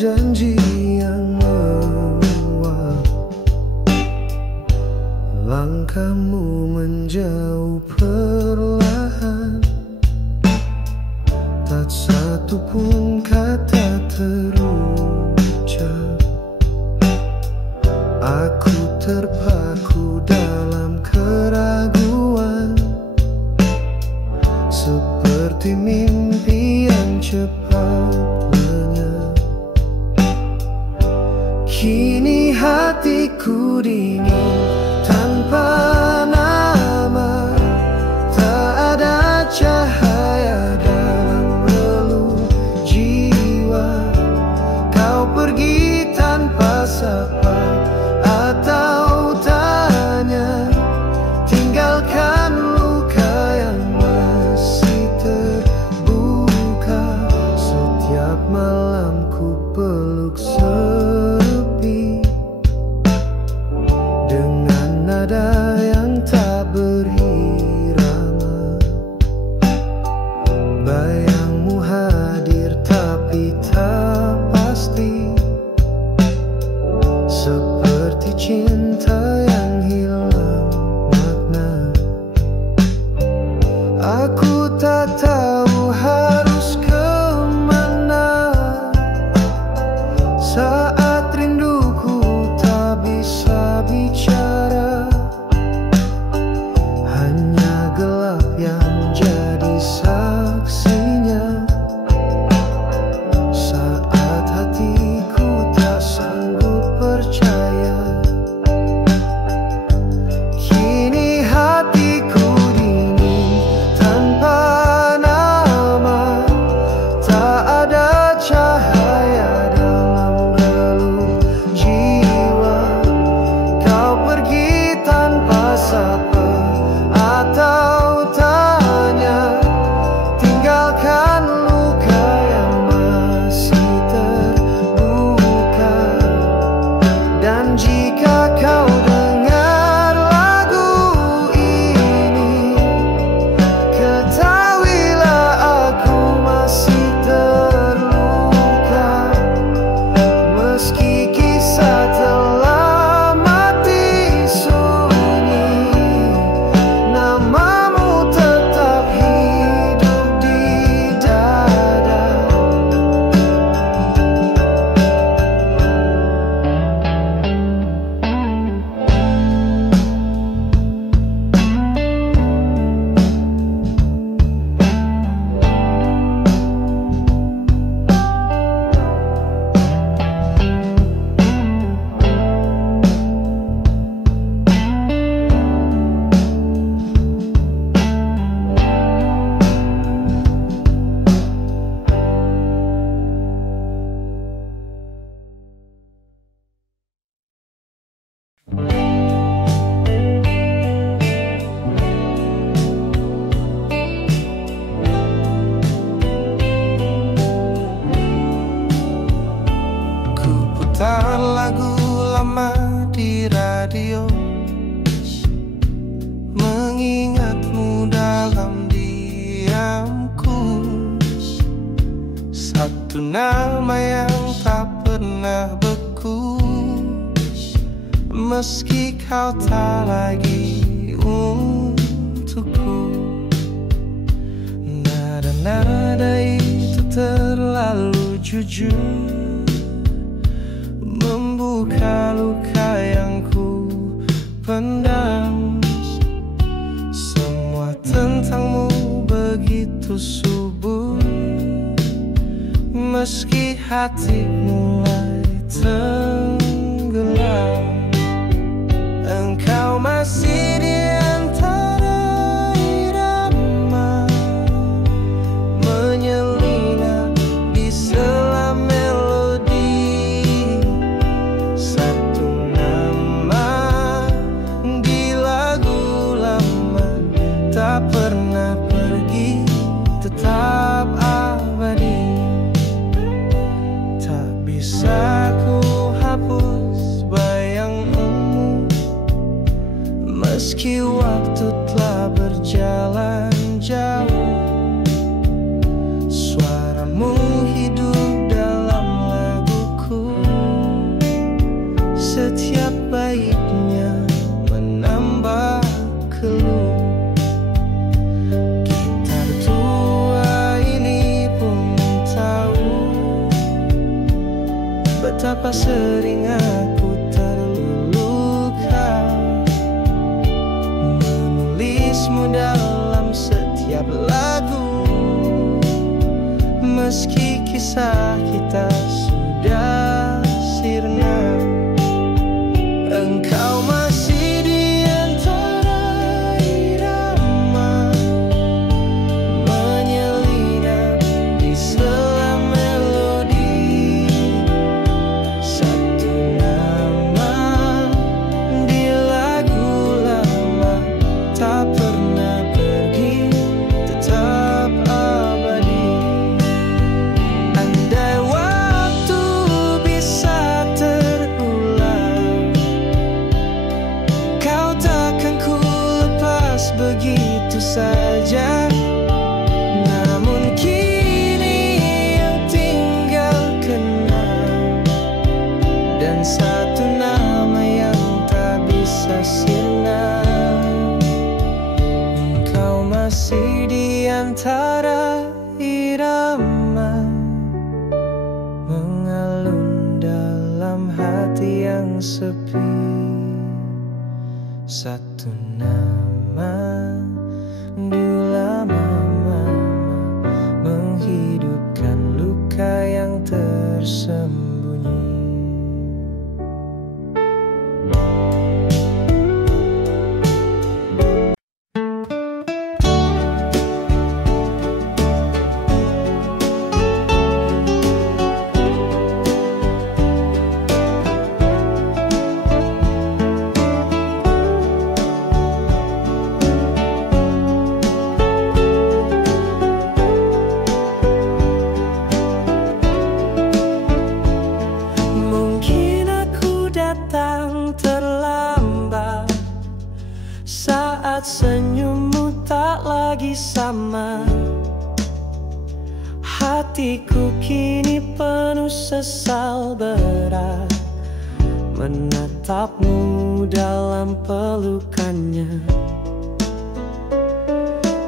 janji yang menguap. Langkahmu menjauh perlahan, tak satu pun kata terucap. Aku terpaku dalam keraguan, seperti mimpi yang cepat lenyap. Kini hatiku dingin tanpa nama, tak ada cahaya dalam relung jiwa. Kau pergi tanpa sapa atau tanya, tinggalkan luka yang masih terbuka. Setiap malam ku peluk sepi dengan nada yang tak berirama. Bayangmu hadir tapi tak pasti, seperti cinta yang hilang makna. Aku tak tahu harus kemana saat rinduku tak bisa bicara. Hanya gelap yang menjadi saksinya, saat hatiku tak sanggup percaya. Kini hatiku dingin tanpa nama, tak ada cahaya dalam relung jiwa. Kau pergi tanpa sapa atau tanya, tinggalkan luka yang masih terbuka. Dan jika kau dengar lagu ini, ketahuilah aku masih terluka. Meski kisah telah mati sunyi, namamu tetap hidup di dada. Ku putar lagu lama di radio, mengingatmu dalam diamku. Satu nama yang tak pernah beku, meski kau tak lagi untukku. Nada-nada itu terlalu jujur, membuka luka yang ku pendam. Semua tentangmu begitu subur, meski hati mulai tenggelam. Engkau masih di antara irama, menyelinap di sela melodi. Satu nama di lagu lama, tak pernah pergi, tetap abadi. Tak bisa ku hapus Betapa sering aku terluka, menulismu dalam setiap lagu, meski kisah kita sudah sirna. Engkau masih di antara irama, menyelinap di sela melodi. Satu nama di lagu lama, tak pernah pergi, tetap abadi. Andai waktu bisa terulang, kau takkan ku lepas begitu saja. Namun kini yang tinggal kenang, dan satu nama yang tak bisa sirna. Engkau masih di antara irama, mengalun dalam hati yang sepi. Satu nama di lama-lama, menghidupkan luka yang tersembunyi. Mungkin aku datang terlambat saat senyummu tak lagi sama. Hatiku kini penuh sesal berat, menatapmu dalam pelukannya.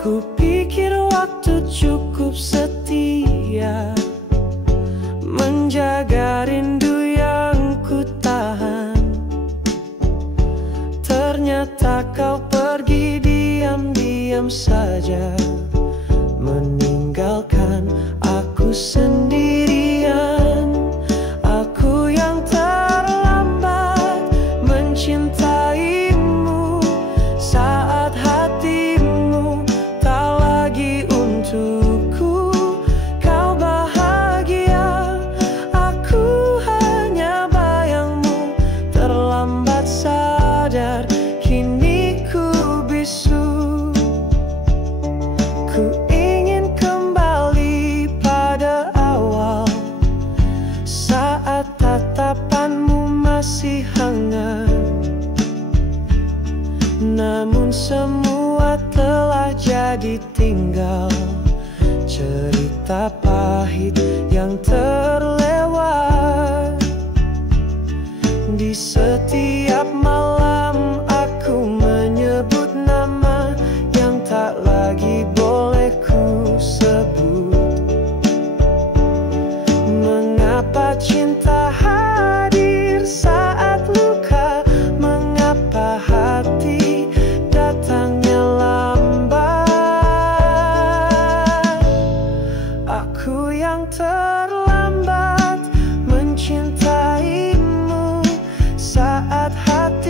Ku pikir waktu cukup setia menjaga rindu yang ku tahan. Ternyata kau pergi diam-diam saja, meninggalkan aku sendirian. Aku yang terlambat mencintaimu saat hatimu tak lagi untukku. Kau bahagia, aku hanya bayangmu. Terlambat sadar, kini ku bisu. Ku ingin kembali pada awal, saat tatapanmu masih hangat. Namun semua telah jadi tinggal, cerita pahit yang terlewat. Di setiap malam aku menyebut nama yang tak lagi boleh ku sebut. Mengapa cinta hadir saat luka? Mengapa hati datangnya lambat? Aku yang terlambat mencintaimu saat hati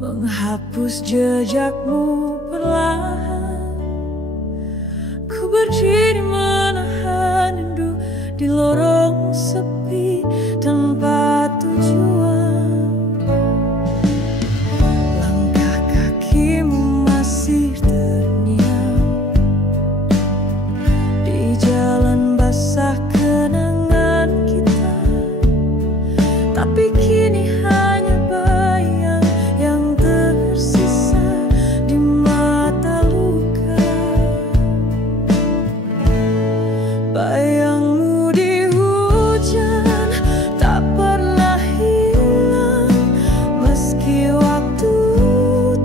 menghapus jejakmu perlahan. Ku berdiri menahan rindu di lorong sepi tanpa tujuan. Langkah kakimu masih terniam di jalan basah kenangan kita, tapi kini hanya bayang yang tersisa di mata luka. Bayangmu di hujan tak pernah hilang, meski waktu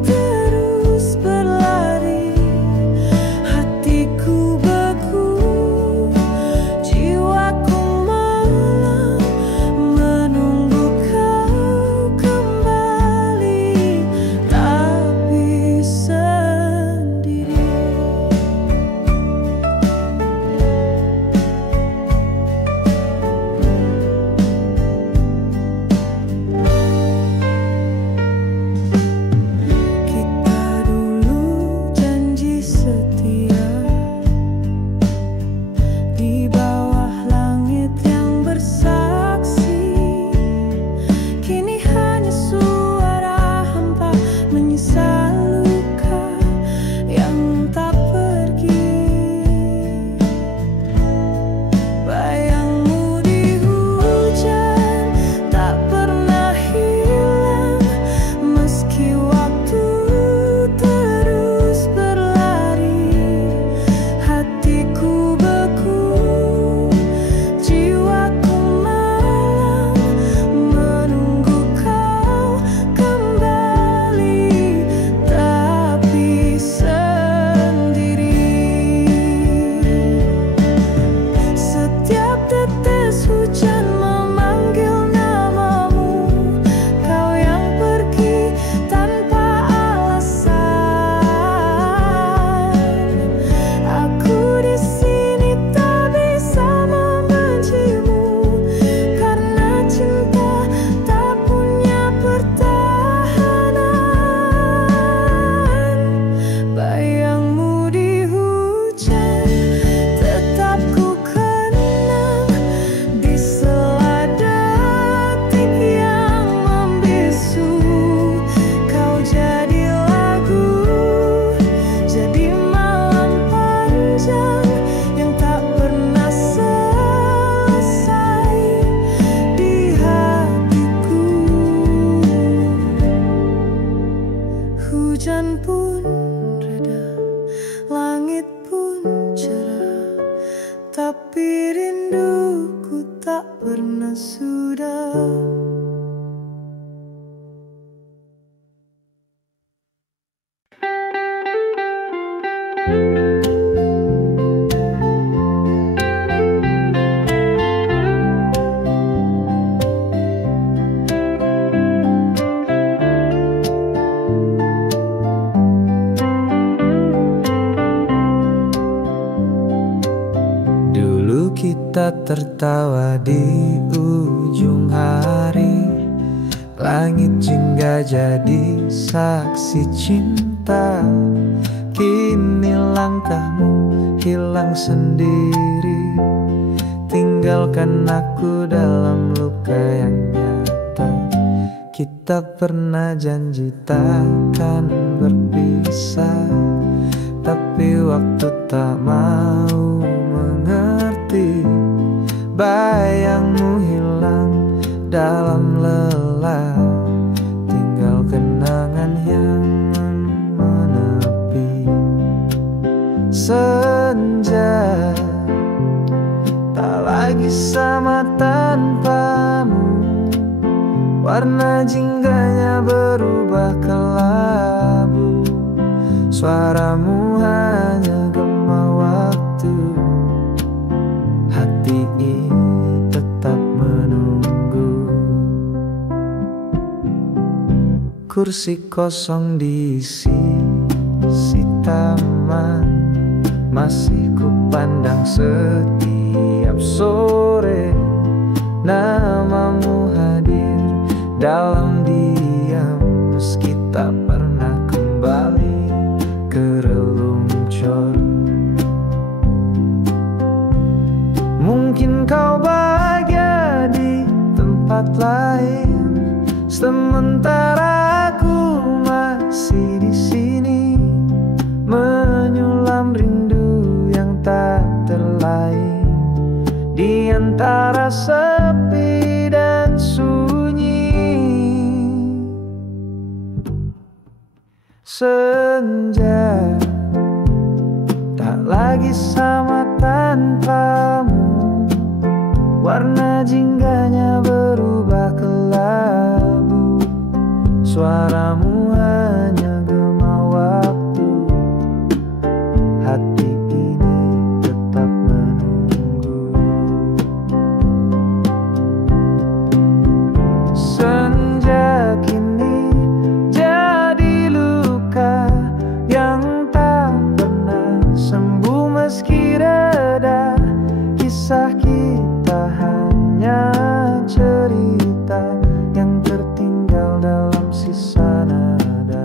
terus berlari. Hatiku beku, jiwaku malam menunggu kau kembali, tapi sendiri. Kita dulu janji setia di bawah langit yang bersaksi. Kini hanya suara hampa menyisa luka yang tak pergi. Bayangmu di hujan tak pernah hilang, meski waktu terus berlari. Hatiku beku, jiwaku malam menunggu kau kembali, tapi sendiri. Setiap tetes hujan memanggil namamu, kau yang pergi tanpa alasan. Aku di sini tak bisa membencimu, karena cinta tak punya pertahanan. Bayangmu di hujan tetap ku kenang, di sela detik yang membisu. Kau jadi lagu, jadi malam panjang yang tak pernah selesai di hatiku. Hujan pun reda, langit pun cerah, tapi rinduku tak pernah sudah. Dulu kita tertawa di ujung hari, langit jingga jadi saksi cinta. Kini langkahmu hilang sendiri, tinggalkan aku dalam luka yang nyata. Kita pernah janji takkan berpisah, tapi waktu tak mau mengerti. Bayangmu hilang dalam lelah, tinggal kenangan yang menepi. Senja tak lagi sama tanpamu, warna jingganya berubah kelabu. Suaramu hanya gema waktu, hati ini tetap menunggu. Kursi kosong diisi si taman, masih kupandang setiap sore. Namamu hadir dalam diam, meski tak pernah kembali ke relung cor. Mungkin kau bahagia di tempat lain, sementara aku masih di sini, menyulam rindu yang tak terlain di antara sepi dan sunyi. Senja tak lagi sama tanpamu, warna jingganya berubah kelabu, suaramu hanya gema waktu, hati ini tetap menunggu. Senja kini jadi luka yang tak pernah sembuh meski reda. Kisah kita hanya cerita yang tertinggal dalam sisa nada.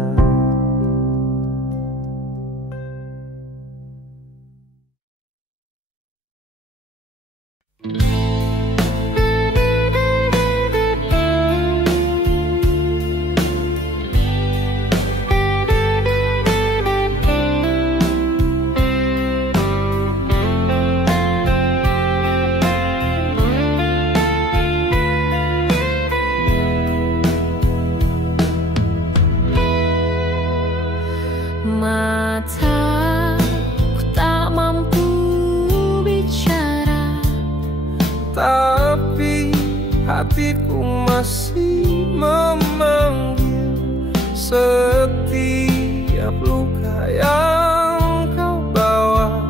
Mataku tak mampu bicara, tapi hatiku masih memanggil. Setiap luka yang kau bawa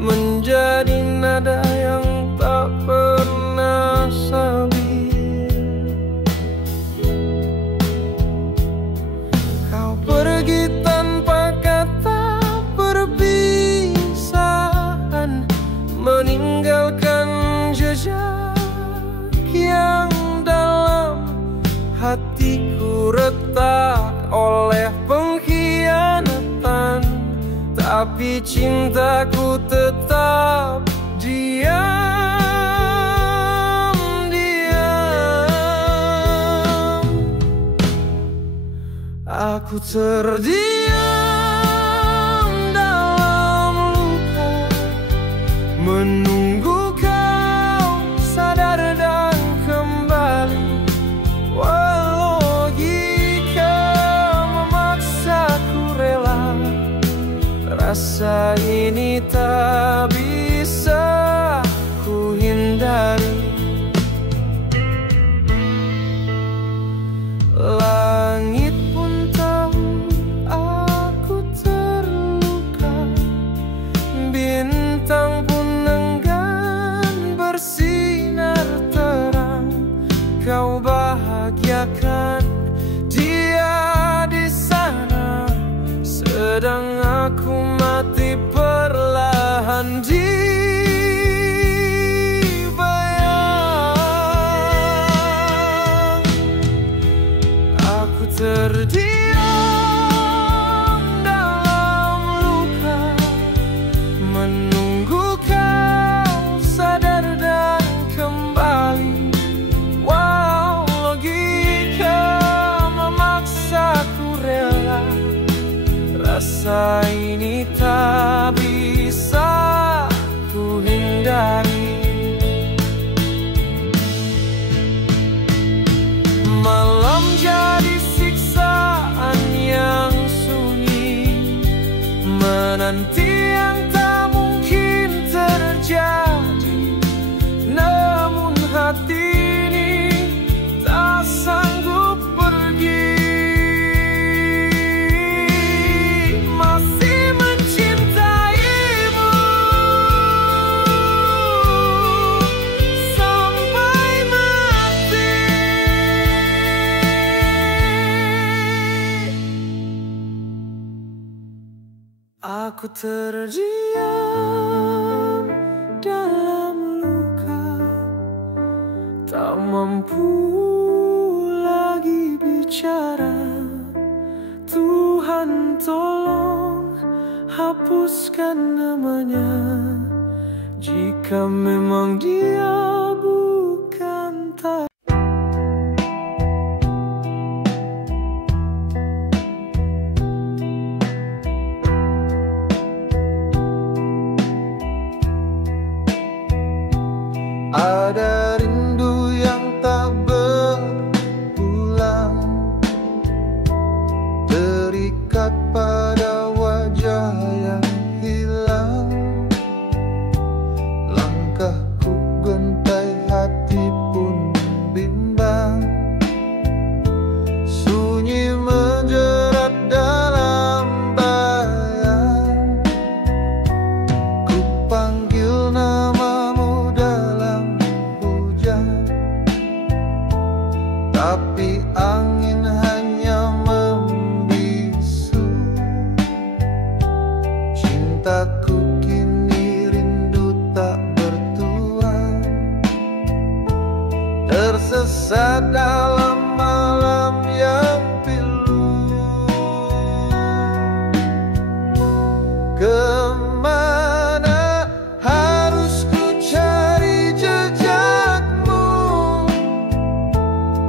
menjadi nada yang tak pernah sabil. Kau pergi tanpa kata perpisahan, meninggalkan jejak yang dalam hatiku retak oleh pengkhianatan. Tapi cintaku tetap diam. Aku terdiam dalam luka, menunggu kau sadar dan kembali. Walau logika memaksaku rela, rasa ini tak bisa ku hindari. Langit pun tahu aku terluka, bintang pun enggan bersinar terang. Kau bahagiakan dia di sana, sedang aku mati perlahan di bayang. Aku terdiam dalam luka, menunggu kau sadar dan kembali. Wow, logika memaksaku rela, rasa ini tak bisa ku hindari. Malam jadi siksaan yang sunyi, menanti yang tak mungkin terjadi. Namun hati ini tak sanggup pergi. Masih mencintaimu sampai mati. Aku terdiam dalam luka, tak mampu lagi bicara, tolong hapuskan namanya jika memang dia bukan tak. Ada rindu yang tak berulang, terikat pada wajah yang hilang. Langkahku gontai, hati pun bimbang, sunyi menjerat dalam bayang. Ku panggil namamu dalam hujan, tapi angin hanya membisu. Cintaku kini rindu tak bertuan, tersesat dalam malam yang pilu. Kemana harus ku cari jejakmu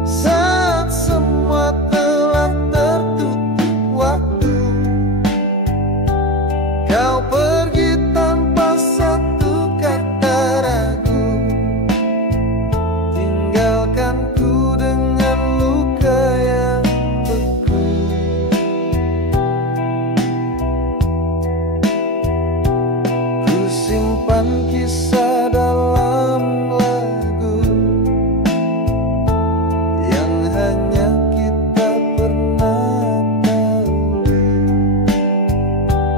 saat semua telah tertutup waktu? Kau pergi tanpa satu kata ragu, tinggalkanku dengan luka yang beku. Ku simpan kisah dalam lagu yang hanya kita pernah tahu.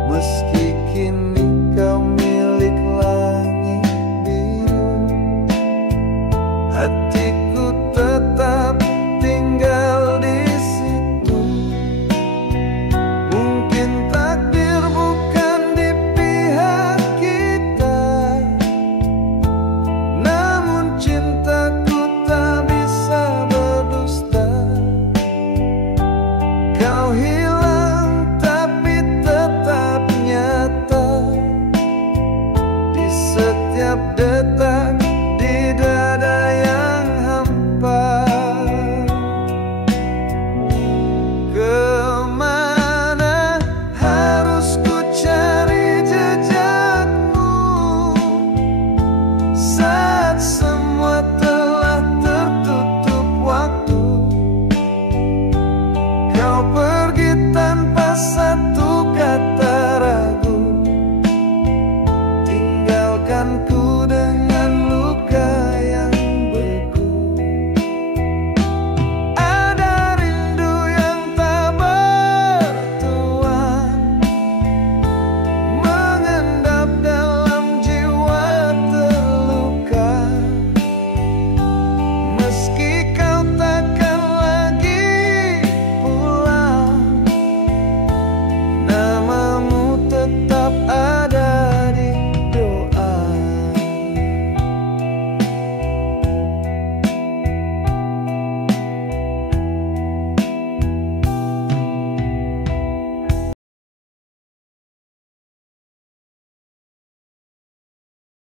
Meski kini kau milik langit biru, hatiku tetap tinggal di situ. Mungkin takdir bukan di pihak kita, namun cintaku tak bisa berdusta. Kau hilang